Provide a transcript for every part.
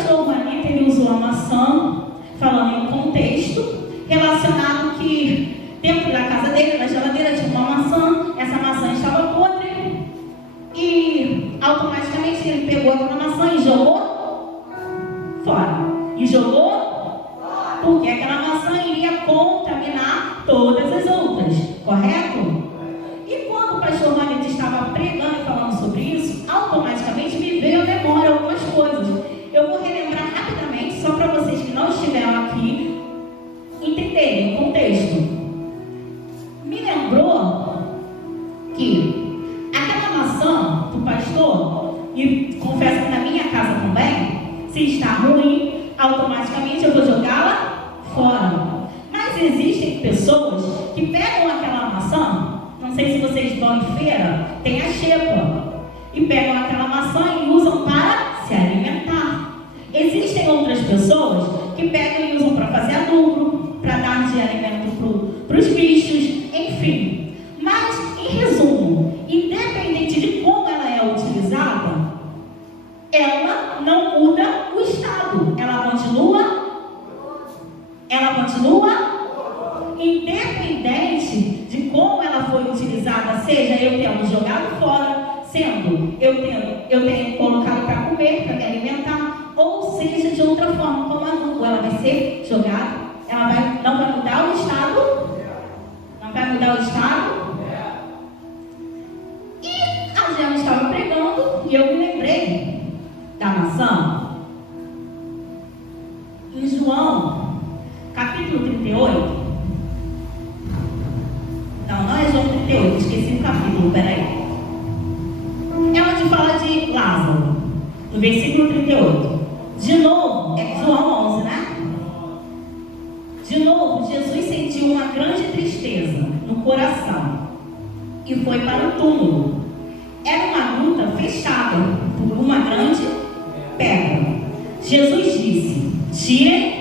pastor Juanito, ele usou a maçã, falando em um contexto relacionado que dentro da casa dele, na geladeira, tinha uma maçã, essa maçã estava podre, e automaticamente ele pegou aquela maçã e jogou fora. E jogou porque aquela maçã iria contaminar todas as outras, correto? E quando o pastor Juanito estava pregando e falando sobre isso, automaticamente me veio à memória algumas coisas. Eu vou relembrar rapidamente, só para vocês que não estiveram aqui entenderem o contexto. Me lembrou que aquela maçã do pastor, e confesso que na minha casa também, se está ruim, automaticamente eu vou jogá-la fora. Mas existem pessoas que pegam aquela maçã, não sei se vocês vão em feira, tem a xepa, e pegam aquela maçã e usam para se alimentar. Existem outras pessoas que pegam e usam para fazer adubo, para dar de alimento para os bichos, enfim. Mas, em resumo, independente de como ela é utilizada, ela não muda o estado. Ela continua independente de como ela foi utilizada, seja eu tendo jogado fora, sendo eu tenho colocado para comer, para me alimentar, ou seja de outra forma, como adubo, ela vai ser jogada, não vai mudar o estado, E a Gema estava pregando e eu me lembrei da maçã. Em João, capítulo 38. Não é João 38, esqueci o capítulo, peraí. É onde fala de Lázaro, no versículo 38. De novo, é João 11, né? De novo, Jesus sentiu uma grande tristeza no coração e foi para o túmulo. Era uma gruta fechada por uma grande pedra. Jesus disse: tirem.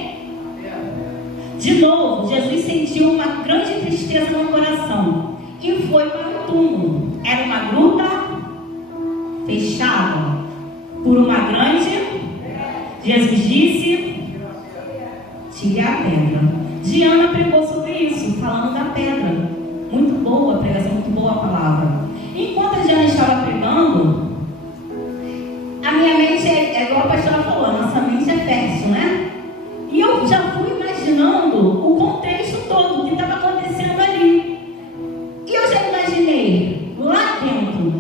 De novo, Jesus sentiu uma grande tristeza no coração e foi para o túmulo. Era uma gruta fechada por uma grande. Jesus disse: tire a pedra. Diana pregou sobre isso, falando da pedra. Muito boa a pregação, muito boa a palavra. Enquanto a Diana estava pregando, a minha mente é igual a pastora falou, a nossa mente é fértil, né? E eu já fui imaginando o contexto todo, o que estava acontecendo ali. E eu já imaginei, lá dentro,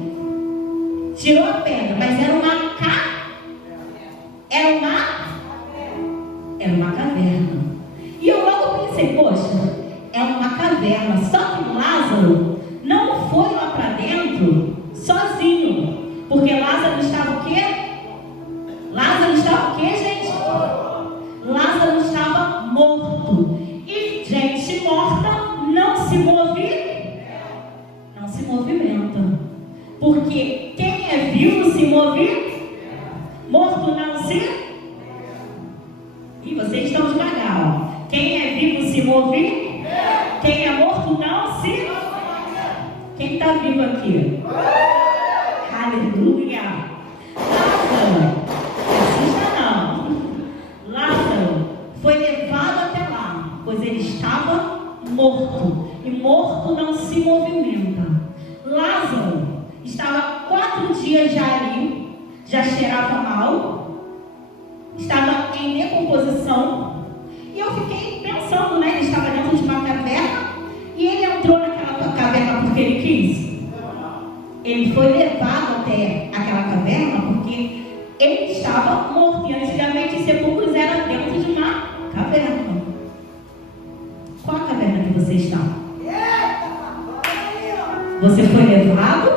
tirou a pedra, mas era uma caverna. E eu logo pensei, poxa, é uma caverna. Só que Lázaro não foi lá para dentro sozinho. Porque Lázaro estava o quê? Gente? Lázaro estava morto. E gente morta não se movimenta. Porque quem é vivo se move, morto não se. E vocês estão devagar, ó. Quem é vivo se move, quem é morto não se. Quem está vivo aqui? Aleluia! Lázaro, não assusta não. Lázaro foi levado até lá, pois ele estava morto. E morto não se movimenta. Lázaro estava 4 dias já ali, já cheirava mal, estava em decomposição. E eu fiquei pensando, né? Ele estava dentro de uma caverna e ele entrou naquela caverna porque ele quis. Ele foi levado até aquela caverna porque ele estava morto. E antigamente sepulcros eram dentro de uma caverna. Qual a caverna que você está? Você foi levado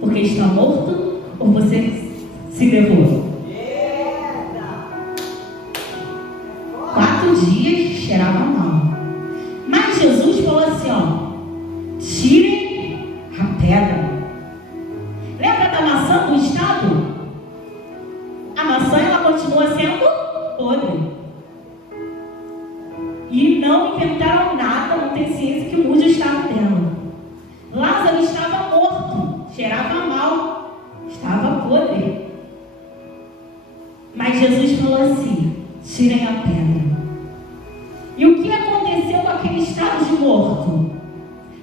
porque está morto ou você se levou? 4 dias cheirava mal. Mas Jesus falou assim, ó: tirem a pedra. Lembra da maçã do estado? A maçã ela continua sendo podre. E não inventaram nada, não tem ciência que mude o estado dela. Lázaro estava morto, cheirava mal, estava podre. Mas Jesus falou assim: tirem a pedra. E o que aconteceu com aquele estado de morto?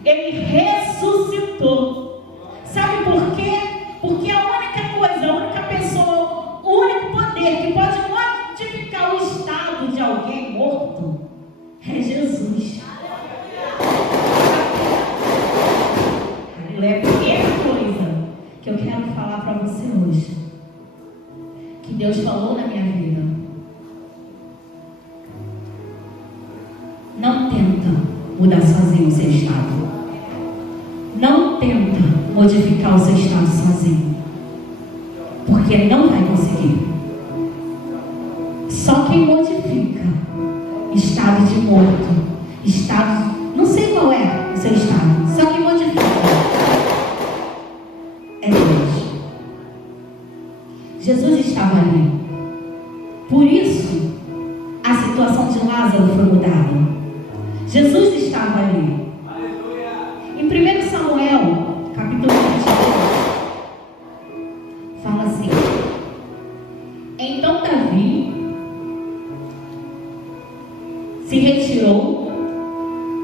Ele ressuscitou. Sabe por quê? Porque a única coisa, a única pessoa, o único poder que pode modificar o estado de alguém morto é Jesus. É a primeira coisa que eu quero falar para você hoje, que Deus falou na minha vida. Não tenta mudar sozinho o seu estado. Não tenta modificar o seu estado sozinho, porque não vai conseguir. Só quem modifica estado de morto, estado, não sei qual é o seu estado, só quem modifica é Deus. Jesus estava ali. Por isso a situação de Lázaro foi mudada. Jesus estava ali. Em 1 Samuel, capítulo 22, fala assim: então Davi se retirou.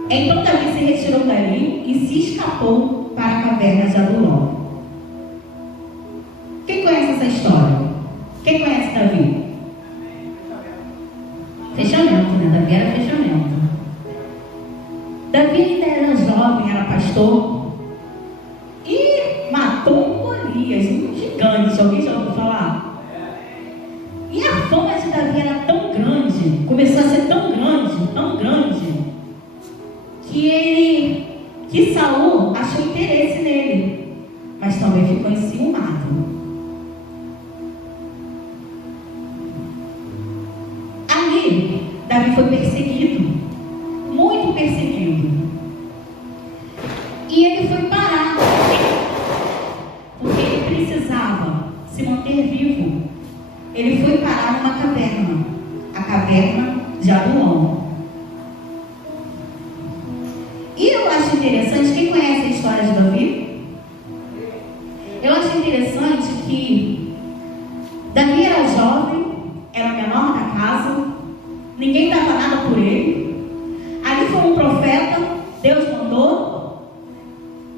Então Davi se retirou dali e se escapou para a caverna de Adulão. Quem conhece essa história? Quem conhece Davi? Fechamento, né? Davi era fechamento. Davi ainda era jovem, era pastor e matou um Golias, um gigante. Alguém já ouviu falar? E a fama de Davi era tão grande, começou a ser tão grande, que Saul achou interesse nele, mas também ficou enciumado. Ali, Davi foi perseguido, muito perseguido, e ele foi parar, porque ele precisava se manter vivo. Ele foi parar numa caverna, a caverna de Adulão. E eu acho interessante, quem conhece a história de Davi? Eu acho interessante que Davi era jovem, era o menor da casa, ninguém dava nada por ele. Ali foi um profeta, Deus mandou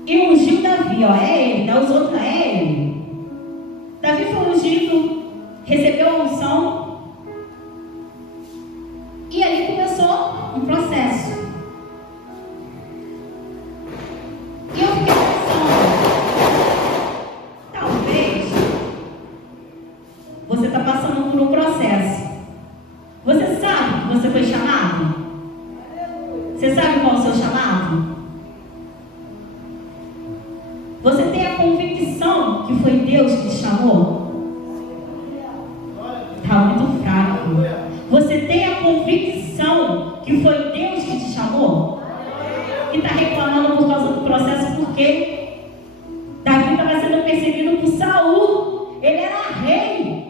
e ungiu Davi, ó, é ele, não, os outros não é ele. Davi foi ungido, recebeu a unção, e ali começou um processo. E eu fiquei pensando, talvez você está passando por um processo. Você sabe que você foi chamado? Você sabe qual é o seu chamado? Você tem a convicção que foi Deus que te chamou? Está muito fraco. Você tem a convicção que foi Deus que te chamou? E está reclamando por causa do processo, porque Davi estava sendo perseguido por Saul. Ele era rei.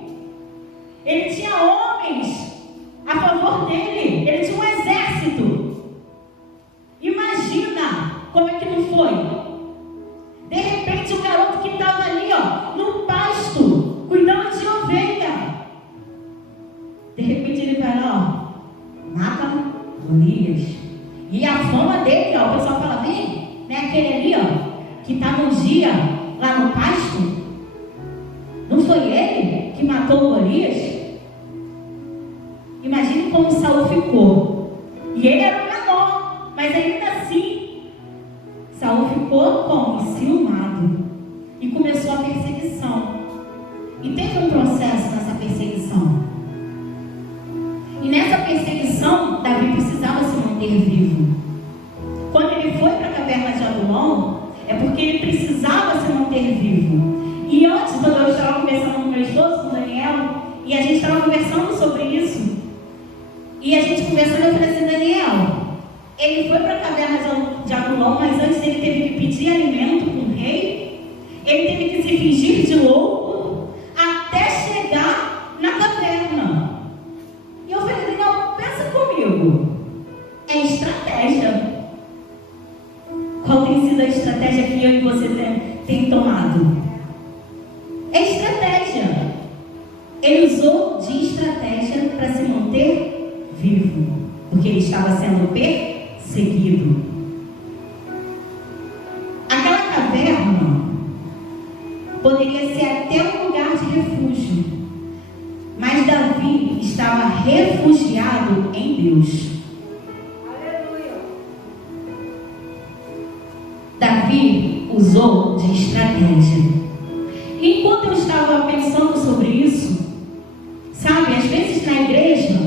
Ele tinha homens a favor dele. Ele tinha um exército. Imagina como é que não foi. De repente o garoto que estava ali, ó, no pasto, cuidando de ovelha, de repente ele vai lá, ó, mata Golias. E a fama dele, ó, o pessoal fala, vem, né, aquele ali, ó, que estava um dia lá no pasto, não foi ele que matou Golias? Imagine como Saul ficou. E ele era o menor, mas ainda assim Saul ficou como? Enciumado. E começou a perseguição. E teve um processo nessa perseguição. E nessa perseguição, Davi precisava se manter vivo. Quando ele foi para a caverna de Adulão, é porque ele precisava se manter vivo. E antes, quando eu estava conversando com meu esposo, com o Daniel, e a gente estava conversando sobre isso, e a gente conversando, eu falei assim, Daniel, ele foi para a caverna de Adulão, mas antes ele teve que pedir alimento para um rei, ele teve que se fingir de louco, até chegar na caverna. E eu falei, Daniel, pensa comigo, é estratégia. Qual tem sido a estratégia que eu e você tem tomado? É estratégia. Ele usou de de estratégia para se manter vivo, porque ele estava sendo perseguido. Aquela caverna poderia ser até um lugar de refúgio, mas Davi estava refugiado em Deus. Davi usou de estratégia. E enquanto eu estava pensando sobre isso, sabe, às vezes na igreja,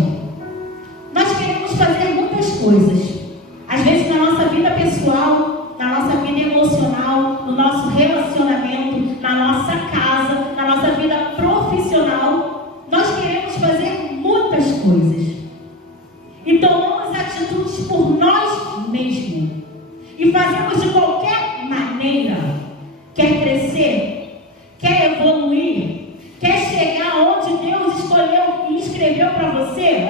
nós queremos fazer muitas coisas. Às vezes na nossa vida pessoal, na nossa vida emocional, no nosso relacionamento, na nossa casa, na nossa vida profissional, nós queremos fazer muitas coisas. E tomamos atitudes por nós mesmos. E fazemos de qualquer maneira. Quer crescer? Quer evoluir? Quer chegar onde Deus escolheu e escreveu para você?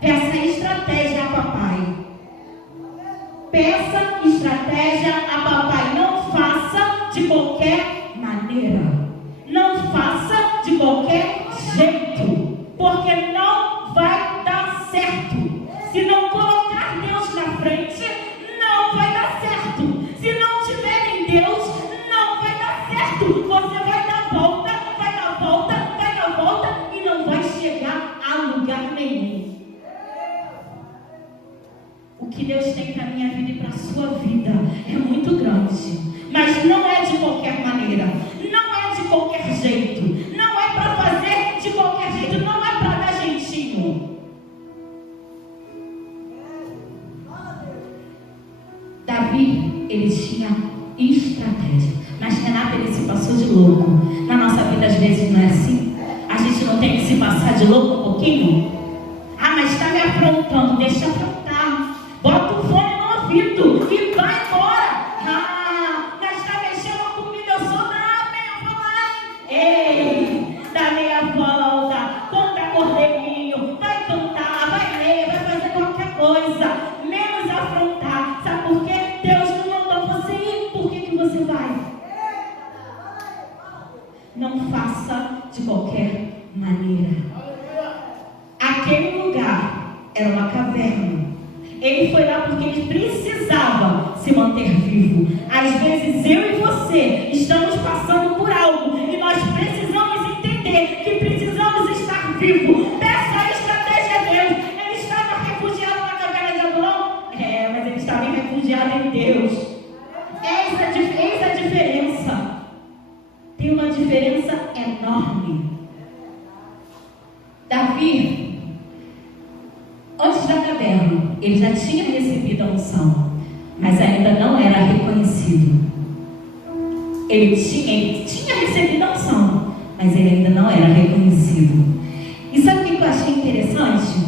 Peça estratégia a papai. Peça estratégia a papai. Não faça de qualquer maneira. Não faça de qualquer jeito. Porque não vai dar certo. Se não colocar Deus na frente, não vai dar certo. Se não tiver em Deus, não vai dar certo. Você vai dar volta, vai dar volta, vai dar volta e não vai chegar a lugar nenhum. O que Deus tem para a minha vida e para a sua vida é muito grande, mas não é de qualquer maneira, não é de qualquer jeito, não é para fazer de qualquer jeito, não é para dar jeitinho. Davi, ele tinha estratégia. Mas Renata, ele se passou de louco. Na nossa vida às vezes não é assim. A gente não tem que se passar de louco um pouquinho. Ah, mas está me afrontando. Deixa afrontar. Bota o fone no ouvido e vai embora. Ah, mas está mexendo comigo. Eu sou da meia volta. Ei, dá meia volta. Conta cordeirinho. Vai cantar, vai ler, vai fazer qualquer coisa. Menos afrontar. Sabe por quê? Deus não mandou você ir. Por que você vai? Não faça de qualquer maneira. Aquele lugar era uma caverna. Ele foi lá porque ele precisava se manter vivo. Às vezes eu e você estamos passando por algo e nós precisamos entender que precisamos estar vivos. Peça a estratégia a Deus. Ele estava refugiado na caverna de Adulão? Mas ele estava refugiado em Deus. Eis a diferença. Tem uma diferença enorme. Davi, antes da caverna, ele já tinha recebido a unção, mas ainda não era reconhecido. Ele tinha recebido a unção, mas ele ainda não era reconhecido. E sabe o que eu achei interessante?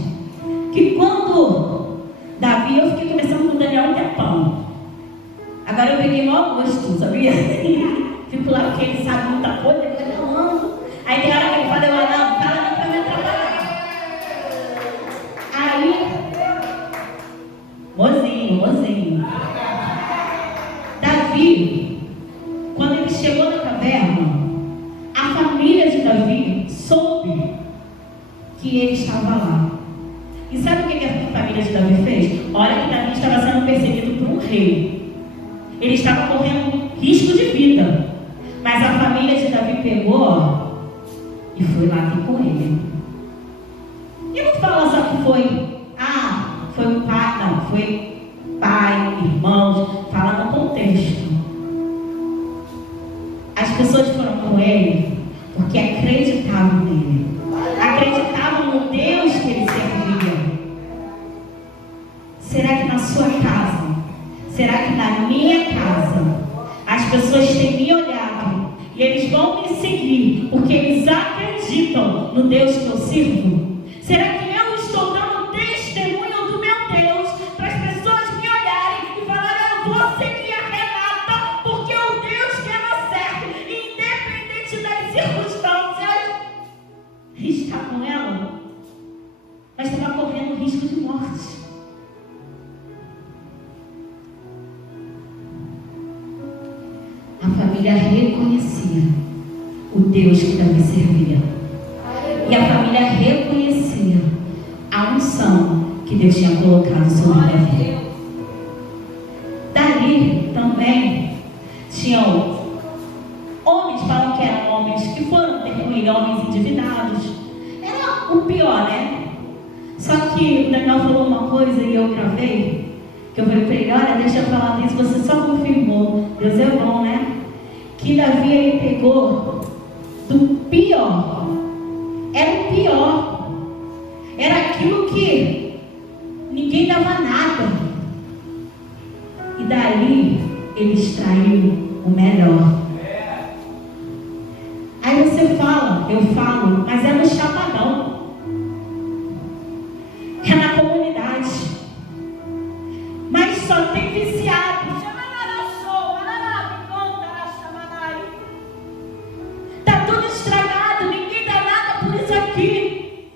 Que quando Davi, eu fiquei conversando com o Daniel um tempão. Agora eu peguei maior gosto, sabia? Fico lá porque ele sabe muita coisa, ele vai falando. Aí tem hora que ele fala, eu não, fala não pra me atrapalhar. Aí, mozinho. Davi, quando ele chegou na caverna, a família de Davi soube que ele estava lá. E sabe o que a família de Davi fez? Olha que Davi estava sendo perseguido por um rei. Ele estava correndo risco de vida. Mas a família de Davi pegou e foi lá aqui com ele. E não fala só que foi o pai, não, foi pai, irmãos, fala no contexto. As pessoas foram com ele porque acreditavam nele. Acreditavam no Deus que ele servia. Será que na sua casa, será que na minha casa, as pessoas têm me olhado e eles vão me seguir porque eles acreditam no Deus que eu sirvo? Será que eu estou dando testemunho do meu Deus para as pessoas me olharem e falarem: eu vou seguir a Renata porque o Deus que ela serve, independente das circunstâncias, está com ela? Mas estava correndo risco de morte. A família reconhecia o Deus que Davi servia. E a família reconhecia que Deus tinha colocado sobre a vida. Dali também tinham homens, falam que eram homens que foram ter com ele, homens endividados. Era o pior, né? Só que o Daniel falou uma coisa e eu gravei, que eu falei para ele, olha, deixa eu falar disso, você só confirmou. Deus é bom, né? Que Davi, ele pegou do pior. Era o pior. Era aquilo que ninguém dava nada. E dali ele extraiu o melhor. Aí você fala, eu falo, mas é no chapadão. É na comunidade. Mas só tem viciado. Tá tudo estragado, ninguém dá nada por isso aqui.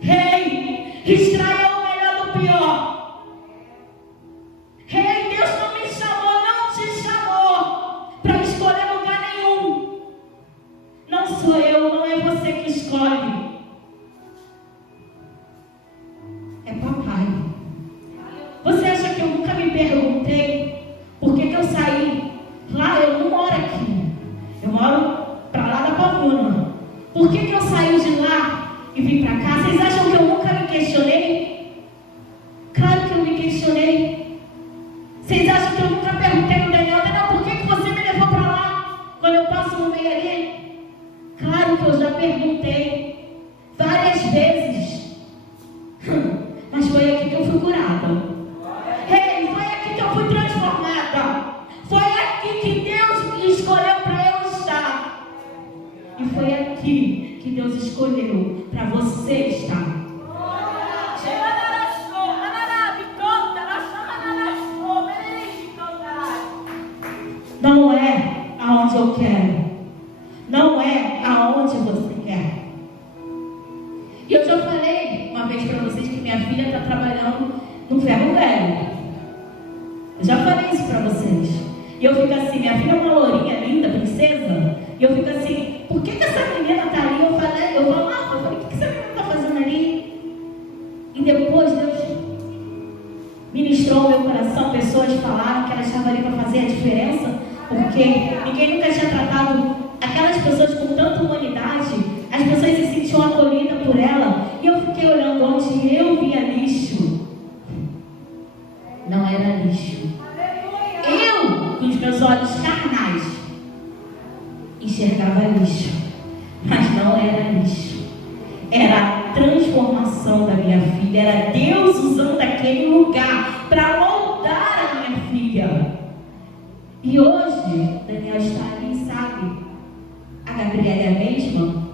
Rei, extraia o melhor do pior. Rei, Deus não me chamou, não te chamou para escolher lugar nenhum. Não sou eu, não é você que escolhe. É papai. Você acha que eu nunca me perguntei por que eu saí? Lá eu não moro aqui. Eu moro para lá da Pavuna. Por que eu saí de lá e vim para cá? Vocês acham que eu nunca me questionei? Claro que eu me questionei. Vocês acham que eu nunca perguntei no Daniel, por que você me levou para lá? Quando eu passo no meio ali? Claro que eu já perguntei várias vezes. Mas foi aqui que eu fui curada. Ei, foi aqui que eu fui transformada. Foi aqui que Deus escolheu para eu estar. E foi aqui que Deus escolheu para você estar. Não é aonde eu quero. Não é aonde você quer. E eu já falei uma vez para vocês que minha filha está trabalhando no ferro velho. Eu já falei isso para vocês. E eu fico assim, minha filha é uma lourinha linda, princesa. E eu fico assim, por que essa menina está ali? Eu falei, o que essa menina está fazendo ali? E depois Deus ministrou o meu coração. Pessoas falaram que ela estava ali para fazer a diferença. Porque ninguém nunca tinha tratado aquelas pessoas com tanta humanidade. As pessoas se sentiam acolhidas por ela. E eu fiquei olhando onde eu via lixo. Não era lixo. Eu, com os meus olhos carnais, enxergava lixo. Mas não era lixo. Era a transformação da minha filha. Era Deus usando aquele lugar para moldar a minha filha. E hoje, Daniel está ali, sabe? A Gabriela é a mesma.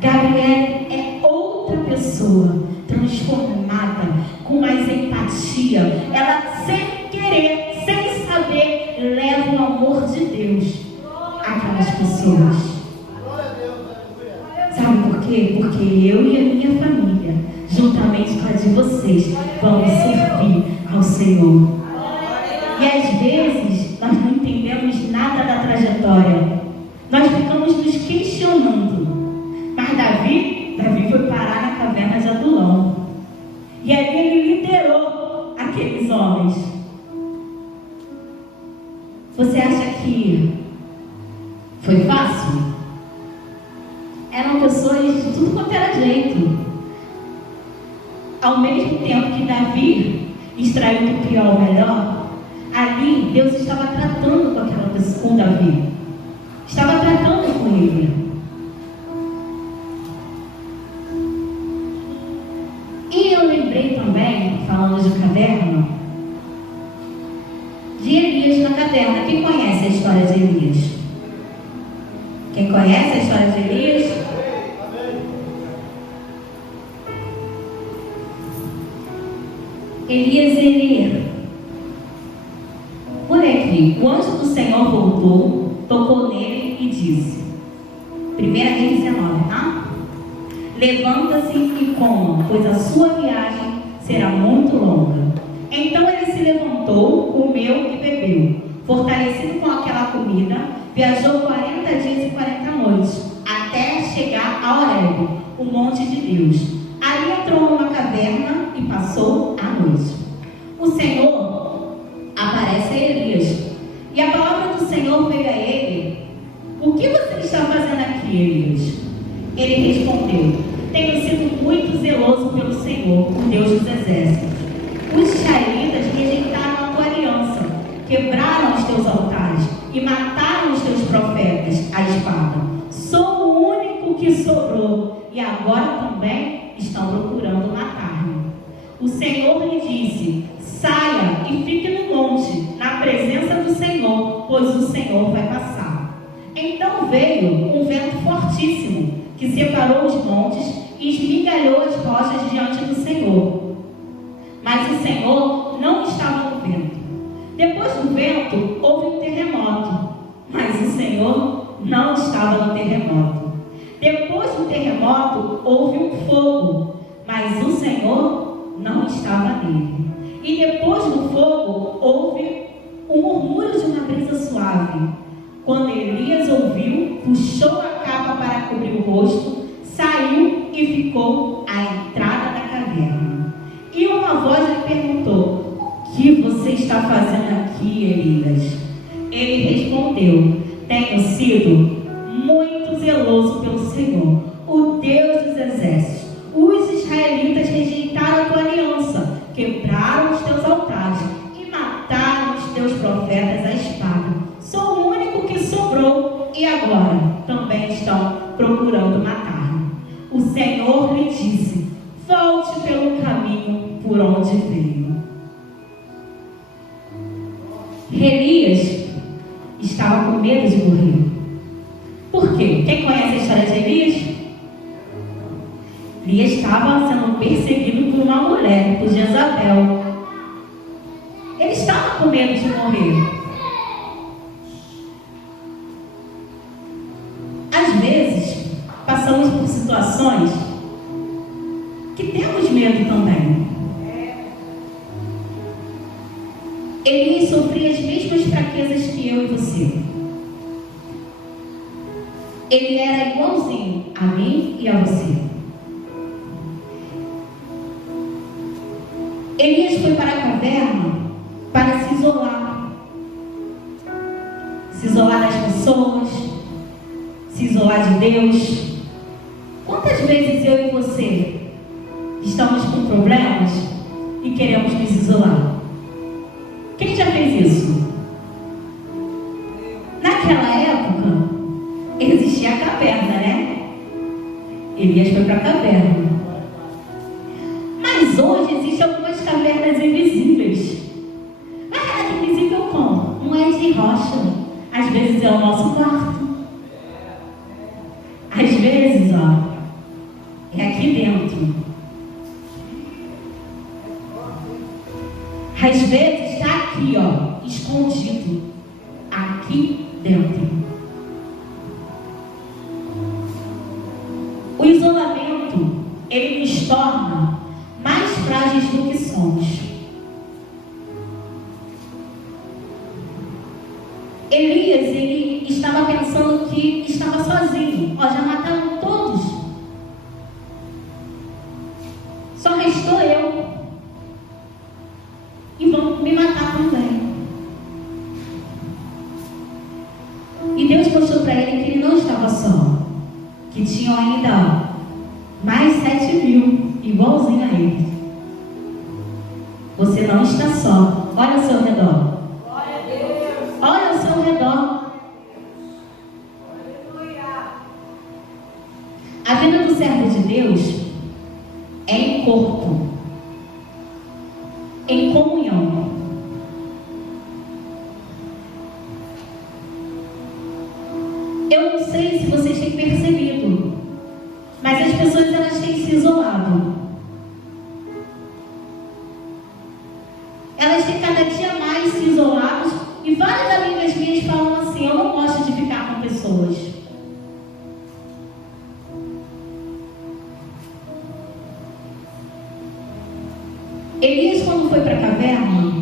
Gabriela é outra pessoa, transformada, com mais empatia. Ela, sem querer, sem saber, leva o amor de Deus àquelas pessoas. Sabe por quê? Porque eu e a minha família, juntamente com a de vocês, vamos servir ao Senhor. E às vezes nós não entendemos nada da trajetória. Nós ficamos nos questionando. Mas Davi foi parar na caverna de Adulão. E ali ele liderou aqueles homens. Você acha que foi fácil? Eram pessoas de tudo quanto era jeito. Ao mesmo tempo que Davi extraiu do pior o melhor, ali Deus estava tratando com aquela pessoa, com Davi. Estava tratando com ele. E eu lembrei também, falando de caverna, de Elias na caverna. Quem conhece a história de Elias? Quem conhece a história de Elias? Elias, ele... Por aqui, o anjo do Senhor voltou, tocou nele e disse, 1 Reis 19, tá? Levanta-se e coma, pois a sua viagem será muito longa. Então ele se levantou, comeu e bebeu. Fortalecido com aquela comida, viajou 40 dias e 40 noites, até chegar a Horebe, o monte de Deus. Ali entrou numa caverna e passou a noite. O Senhor aparece a Elias, e a palavra do Senhor veio a ele: o que você está fazendo aqui, Elias? Ele respondeu: tenho sido muito zeloso pelo Senhor, o Deus dos exércitos. Os israelitas rejeitaram a tua aliança, quebraram os teus altares e mataram os teus profetas à espada. Sou o único que sobrou, e agora também estão procurando matar-me. O Senhor lhe disse: saia e fique no monte, na presença do Senhor, pois o Senhor vai passar. Então veio um vento fortíssimo, que separou os montes e esmigalhou as rochas diante do Senhor. Mas o Senhor não estava no vento. Depois do vento, houve um terremoto, mas o Senhor não estava no terremoto. Depois do terremoto, houve um fogo, mas o Senhor não estava nele. E depois do fogo, houve um murmúrio de uma brisa suave. Quando Elias ouviu, puxou a capa para cobrir o rosto, saiu e ficou à entrada da caverna. E uma voz lhe perguntou: o que você está fazendo aqui, Elias? Ele respondeu: tenho sido muito zeloso pelo Senhor, o Deus dos exércitos. Os israelitas rejeitaram a tua aliança, quebraram os teus altares e mataram os teus profetas à espada. Sou o único que sobrou, e agora também estão procurando matar-me. O Senhor lhe disse: volte pelo caminho por onde veio. Elias estava com medo de morrer. Por quê? Quem conhece a história de Elias? Elias estava sendo perseguido por uma mulher, por Jezabel. Ele estava com medo de morrer. Às vezes, passamos por situações que temos medo também. Elias sofria as mesmas fraquezas que eu e você. Ele era igualzinho a mim e a você. Elias foi para a caverna para se isolar. Se isolar das pessoas, se isolar de Deus. Quantas vezes eu e você estamos com problemas e queremos nos isolar? Quem já fez isso? Naquela época, existia a caverna, né? Elias foi para a caverna. Mas hoje existem algumas cavernas invisíveis. Mas é invisível como? Não é de rocha. Às vezes é o nosso quarto. Às vezes, é aqui dentro. Às vezes está aqui, escondido. Aqui dentro. O isolamento, ele nos torna mais frágeis do que somos. Elias, ele estava pensando que estava sozinho. Já mataram todos. Só restou eu. E vão me matar também. E Deus mostrou para ele que ele não estava só. Que tinham ainda mais 7.000 igualzinho a ele. Você não está só. Olha ao seu redor. Olha ao seu redor. A vida do servo de Deus é em corpo, em comunhão. Eu não sei se vocês têm percebido, mas as pessoas elas têm se isolado. Elas têm cada dia mais se isolado. E várias amigas minhas falam assim: eu não gosto de ficar com pessoas. Elias, quando foi para a caverna,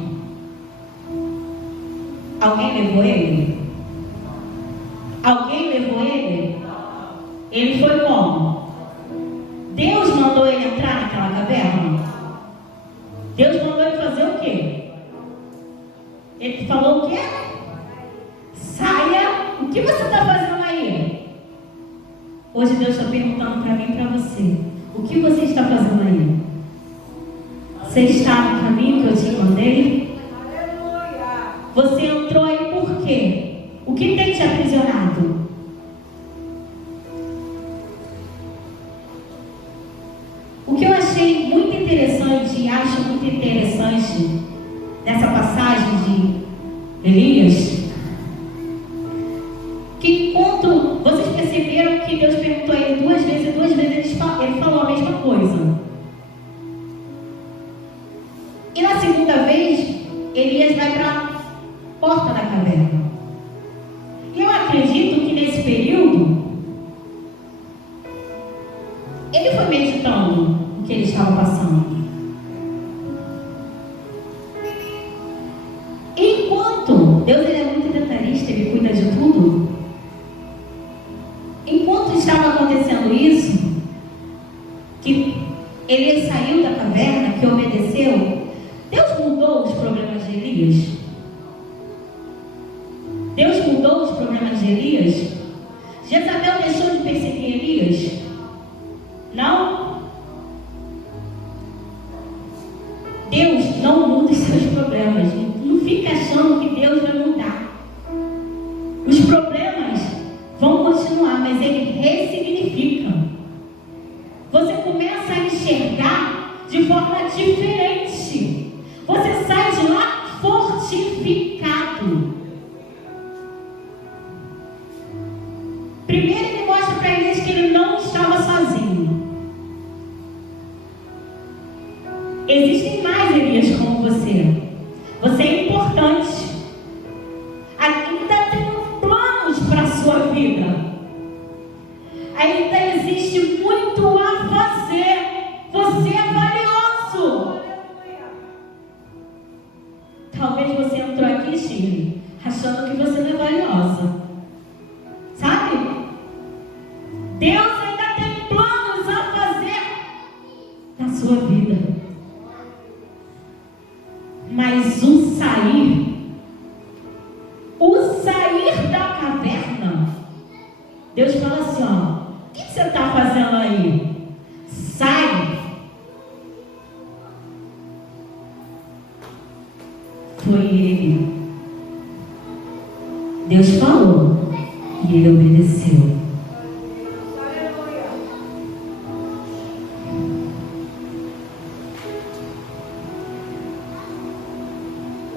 alguém levou ele? Alguém levou ele? Ele foi como? Deus mandou ele entrar naquela caverna? Deus mandou ele fazer o quê? Ele falou o quê? Saia. O que você está fazendo aí? Hoje Deus está perguntando para mim e para você. O que você está fazendo aí? Você está no caminho que eu te mandei? Você entrou aí por quê? O que tem te aprisionado? O que eu achei muito interessante e acho muito interessante nessa passagem de Elias, que enquanto vocês perceberam que Deus perguntou a ele duas vezes ele falou a mesma coisa. E na segunda vez, Elias vai para a porta da caverna. E eu acredito que nesse período, ele foi meditando o que ele estava passando. Enquanto Deus ele é muito detalhista, ele cuida de tudo. Enquanto estava acontecendo isso, que Elias saiu da caverna, que obedeceu, Deus mudou os problemas de Elias? Deus mudou os problemas de Elias? Jezabel deixou de perseguir Elias? Não? Deus não muda os seus problemas. Não fica achando que Deus vai mudar. Os problemas vão continuar, mas Ele ressignifica. Você começa a enxergar de forma diferente. Você sai de lá fortificado. Primeiro ele mostra para Elias que ele não estava sozinho. Existem mais Elias como você. Você é importante. Ainda tem planos para a sua vida. Ainda existe muito a fazer. Você é valioso. Talvez você entrou aqui, Shirley, achando que você não é valiosa. Sabe? Deus ainda tem planos a fazer na sua vida. Mas o sair da caverna, Deus fala assim, ó, o que você está fazendo aí? Sai. Foi ele. Deus falou e ele obedeceu.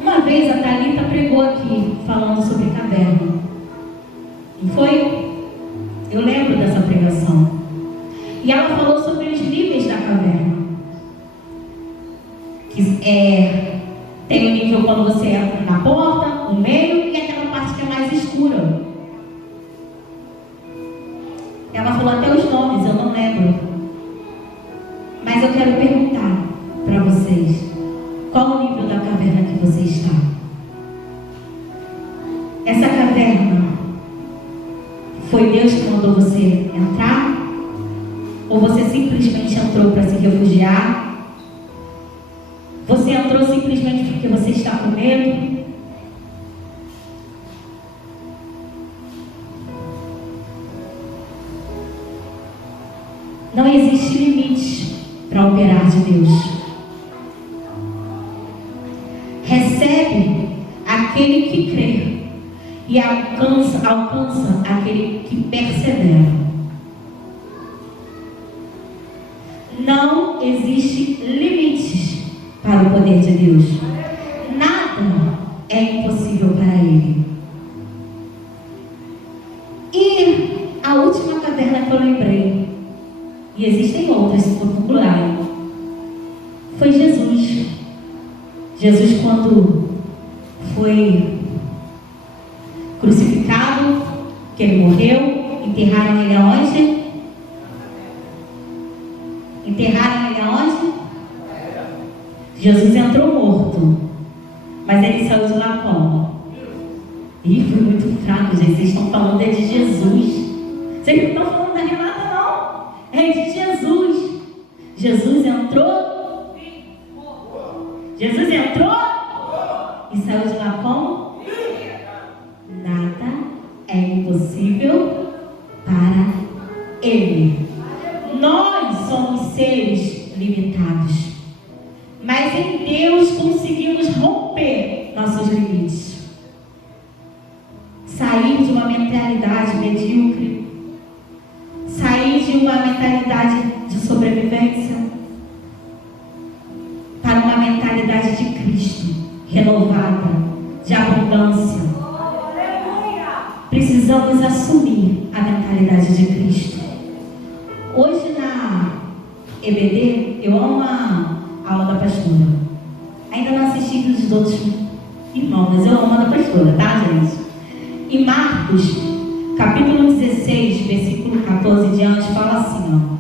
Uma vez a Thalita pregou aqui falando sobre caverna. Não foi? Eu lembro dessa pregação. E ela falou sobre os níveis da caverna. Tem o nível quando você entra na porta, o meio e aquela parte que é mais escura. Ela falou até os nomes, eu não lembro. Mas eu quero perguntar para vocês: qual o nível da caverna que você está? Essa caverna foi Deus que mandou você entrar? Ou você simplesmente entrou para se refugiar? Você entrou simplesmente porque você está com medo? Não existe limite para operar de Deus. Recebe aquele que crê e alcança aquele que persevera. Não existe limites para o poder de Deus. Nada é impossível para Ele. E a última caverna que eu lembrei, e existem outras se for procurar, foi Jesus. Jesus, quando foi crucificado, que ele morreu, enterraram ele aonde? Enterraram ele aonde? Jesus entrou morto, mas ele saiu de lá como? Ih, foi muito fraco, gente. Vocês estão falando de Jesus. Vocês não estão falando da Renata, Jesus entrou? Jesus entrou? E saiu de lá como? Nada é impossível para Ele. Nós somos seres limitados, mas em Deus conseguimos romper nossos limites. Sair de uma mentalidade medíocre, sair de uma mentalidade de sobrevivência para uma mentalidade de Cristo, renovada, de abundância. Precisamos assumir a mentalidade de Cristo. Hoje na EBD, eu amo a aula da pastora. Ainda não assisti dos outros irmãos, mas eu amo a da pastora, tá, gente? Em Marcos, capítulo 16, versículo 14 em diante, fala assim, ó.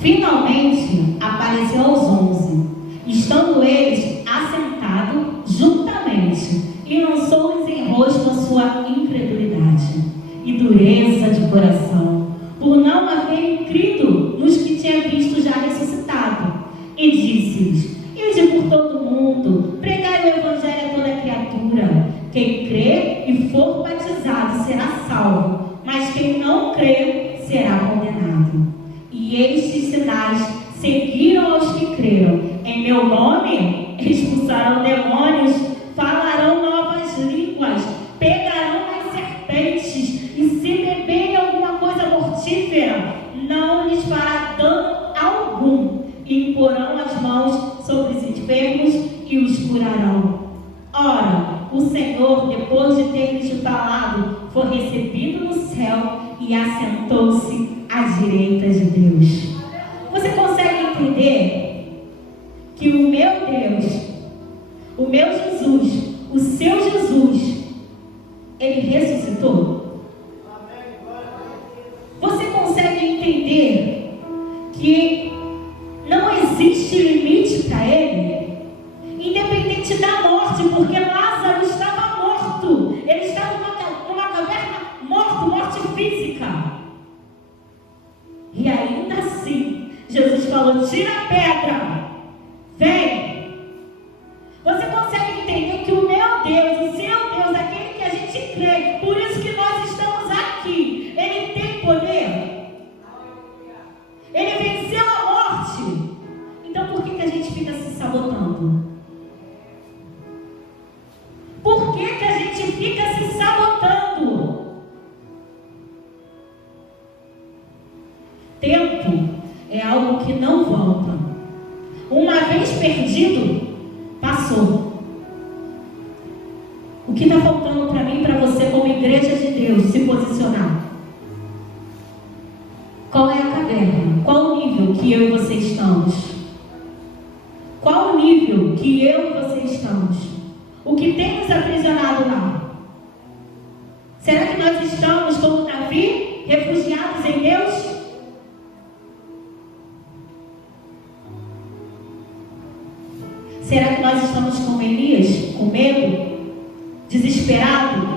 Finalmente apareceu aos 11, estando eles assentados juntamente, e lançou-lhes em rosto a sua incredulidade e dureza de coração, por não haverem crido nos que tinha visto já ressuscitado. E disse-lhes: ide por todo o mundo, pregai o evangelho a toda criatura. Quem crê e for batizado será salvo, mas quem não crê será condenado. E estes sinais seguiram aos que creram. Em meu nome expulsarão demônios, falarão novas línguas, pegarão as serpentes, e se beberem alguma coisa mortífera, não lhes fará dano algum, e imporão as mãos sobre os enfermos e os curarão. Ora, o Senhor, depois de ter lhes falado, foi recebido no céu e assentou-se à direita de Deus. Você consegue entender que o meu Deus, o meu Jesus, o seu Jesus, ele ressuscitou? Você consegue entender que não existe limite para ele? Independente da morte, porque Lázaro estava morto. Ele estava numa caverna morto, morte física. E ainda assim, Jesus falou: tira a pedra, vem. Você consegue entender que o meu Deus, o seu Deus, aquele que a gente crê, por isso que nós estamos aqui, ele tem poder? Ele venceu a morte. Então por que a gente fica se sabotando? Por que a gente fica se sabotando? Tempo é algo que não volta. Uma vez perdido, passou. O que está faltando para mim e para você como igreja de Deus se posicionar? Qual é a caverna? Qual o nível que eu e você estamos? Qual o nível que eu e você estamos? O que tem nos aprisionado lá? Será que nós estamos como Davi, refugiados em Deus? Será que nós estamos como Elias, com medo, desesperado?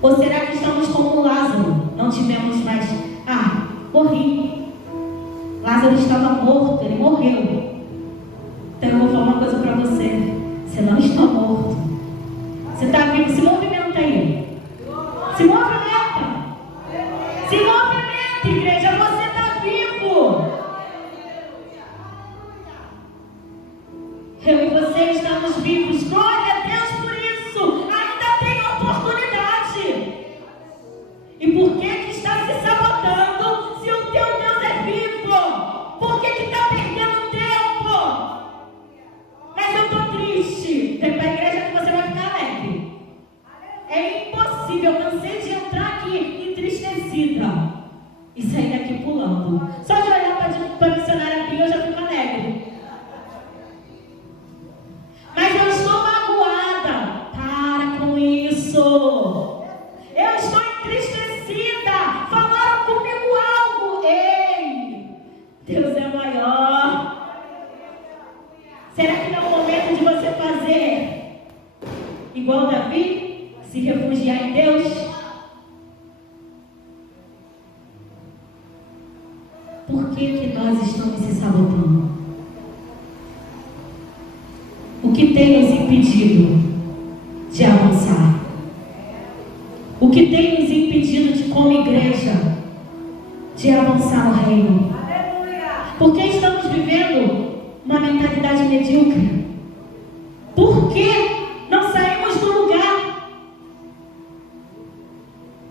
Ou será que estamos como Lázaro? Não tivemos mais, morri. Lázaro estava morto, ele morreu. Então eu vou falar uma coisa para você: você não está morto, você está vivo. Se movimenta aí, se movimenta, se movimenta, igreja, você está vivo. Eu e você estamos vivos, glória a Deus por isso. Ainda tem oportunidade. E por que está se sabotando se o teu Deus é vivo? Por que está perdendo tempo? Mas eu estou triste. Vem para a igreja que você vai ficar alegre. É impossível. Eu cansei de entrar aqui entristecida e sair daqui pulando. Só de olhar para a missionária aqui eu já fico alegre. Mas eu estou magoada. Para com isso. Eu estou entristecida. Falaram comigo algo. Ei, Deus é maior. Será que não é o momento de você fazer igual Davi? Se refugiar em Deus? Por que nós estamos se sabotando? O que tem nos impedido de avançar? O que tem nos impedido de, como igreja, de avançar no reino? Por que estamos vivendo uma mentalidade medíocre? Por que não saímos do lugar?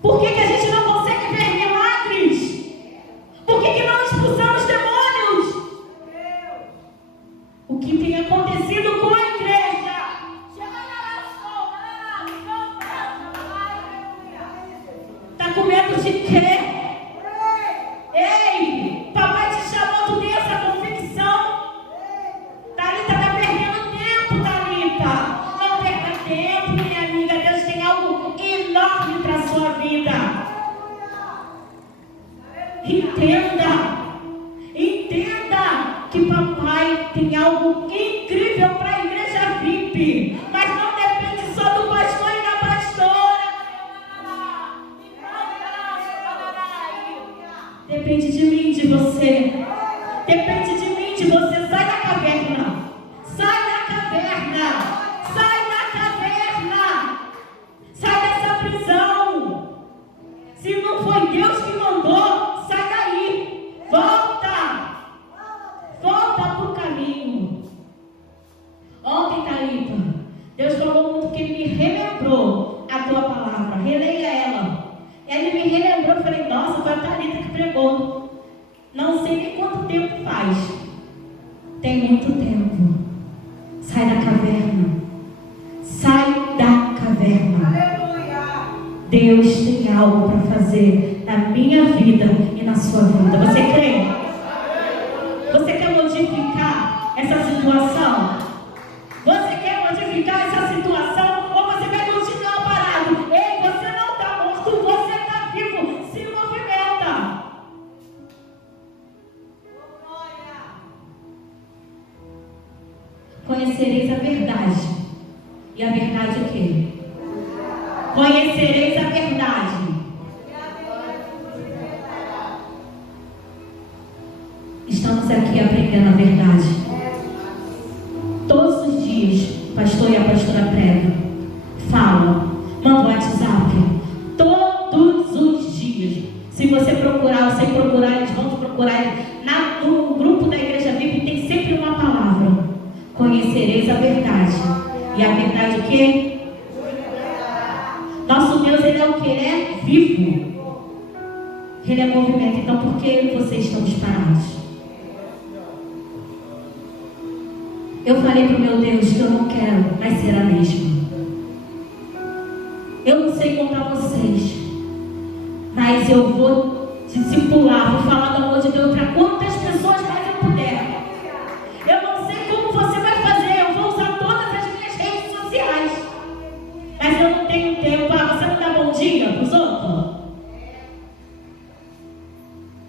Por que a gente não consegue ver milagres? Por que não expulsamos demônios? O que tem acontecido com a igreja? Está com medo de quê? Ei, papai te chamou, tu tem essa convicção? Thalita está perdendo tempo, Thalita. Não perca tempo, minha amiga. Deus tem algo enorme para a sua vida. Entenda que papai tem algo incrível para a igreja VIP. Mas não depende só do pastor e da pastora. Depende de mim, de você. Depende de mim, de você. Sai da caverna. Sai da caverna. Sai da caverna. Sai dessa prisão. Se não foi Deus que mandou, sai daí. Volta. Volta para o caminho. Ontem, Thalita, Deus falou muito que Ele me relembrou a tua palavra. Releia ela. Ele me relembrou, eu falei, nossa, foi a Thalita que pregou. Não sei nem quanto tempo faz. Tem muito tempo. Sai da caverna. Sai da caverna. Aleluia. Deus tem algo para fazer na minha vida e na sua vida. Você crê? Você quer modificar essa situação? Você quer modificar essa situação? Ou você vai continuar parado? Ei, você não está morto, você está vivo. Se movimenta. Conhecereis a verdade. E a verdade o quê? Conhecereis a verdade. Estamos aqui aprendendo a verdade. Todos os dias, o pastor e a pastora pregam, falam, manda o WhatsApp. Todos os dias. Se você procurar ou sem procurar, eles vão te procurar. No grupo da Igreja VIP tem sempre uma palavra. Conhecereis a verdade. E a verdade o quê? Nosso Deus, Ele é o que? Ele é vivo. Ele é movimento. Então, por que vocês estão parados? Eu falei para o meu Deus que eu não quero mais ser a mesma. Eu não sei contar vocês, mas eu vou discipular, vou falar do amor de Deus para quantas pessoas mais eu puder. Eu não sei como você vai fazer, eu vou usar todas as minhas redes sociais, mas eu não tenho tempo. Você não dá bom dia para os outros?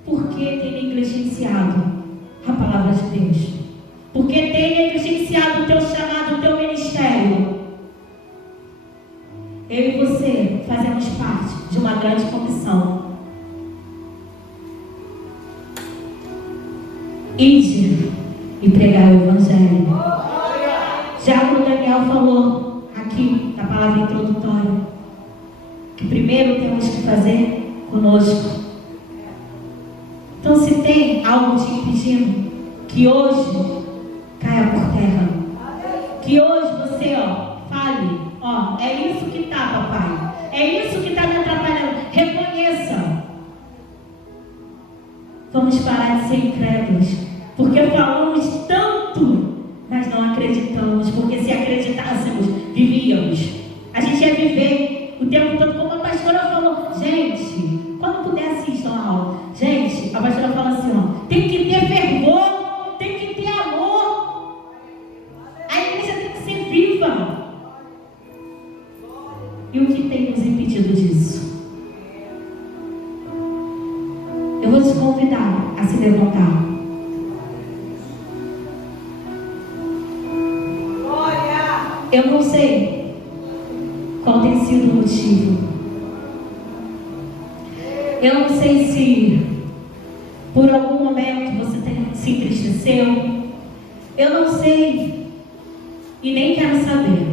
Por que tem negligenciado a palavra de Deus? Porque tem negligenciado o teu chamado, o teu ministério. Eu e você fazemos parte de uma grande comissão. Ide e pregar o Evangelho. Já como o Daniel falou aqui na palavra introdutória, que primeiro temos que fazer conosco. Então, se tem algo te impedindo, que hoje caia por terra. Que hoje você, fale, é isso que está, papai. É isso que está me atrapalhando. Reconheça. Vamos parar de ser incrédulos. Porque falamos tanto, mas não acreditamos. Porque se acreditássemos, vivíamos. A gente ia viver o tempo todo, como a pastora falou. Gente, quando puder assistam a aula. Gente, a pastora fala assim, tem que ter fervor, tem que ter amor. A igreja tem que ser viva. E o que tem nos impedido disso? Eu vou te convidar a se levantar. Eu não sei qual tem sido o motivo. Eu não sei se Por algum momento você se entristeceu? Eu não sei e nem quero saber.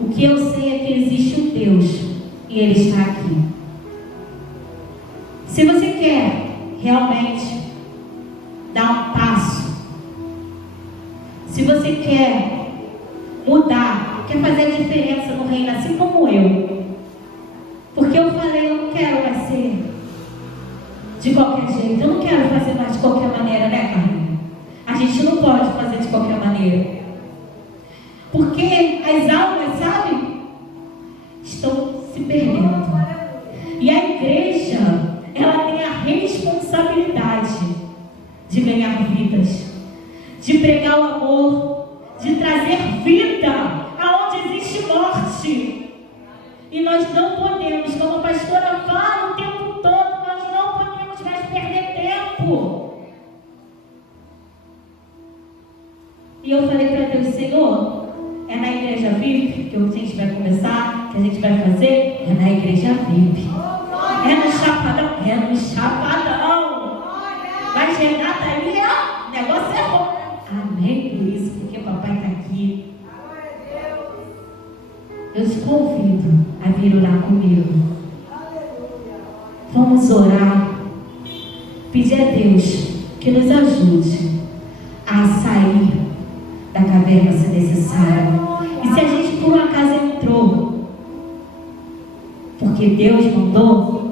O que eu sei é que existe um Deus e Ele está aqui. Se você quer realmente dar um passo, se você quer mudar, quer fazer a diferença no reino, assim como eu, porque eu falei, eu não quero mais ser de qualquer jeito, eu não quero fazer mais de qualquer maneira, né, Carlinhos? A gente não pode fazer de qualquer maneira, porque as almas, sabe, estão se perdendo. E a igreja, ela tem a responsabilidade de ganhar vidas, de pregar o amor, de trazer vida aonde existe morte. E nós não podemos, como a pastora fala o tempo todo, nós não podemos mais perder tempo. E eu falei para Deus, Senhor, é na igreja VIP que a gente vai começar, que a gente vai fazer? É na igreja VIP. É no Chapadão? É no Chapadão. Mas Renata ali, ó, o negócio é bom. Amém por isso, porque papai está aqui. Eu te convido a vir orar comigo. Vamos orar. Pedir a Deus que nos ajude a sair da caverna se necessário. E se a gente por um acaso entrou, porque Deus mandou,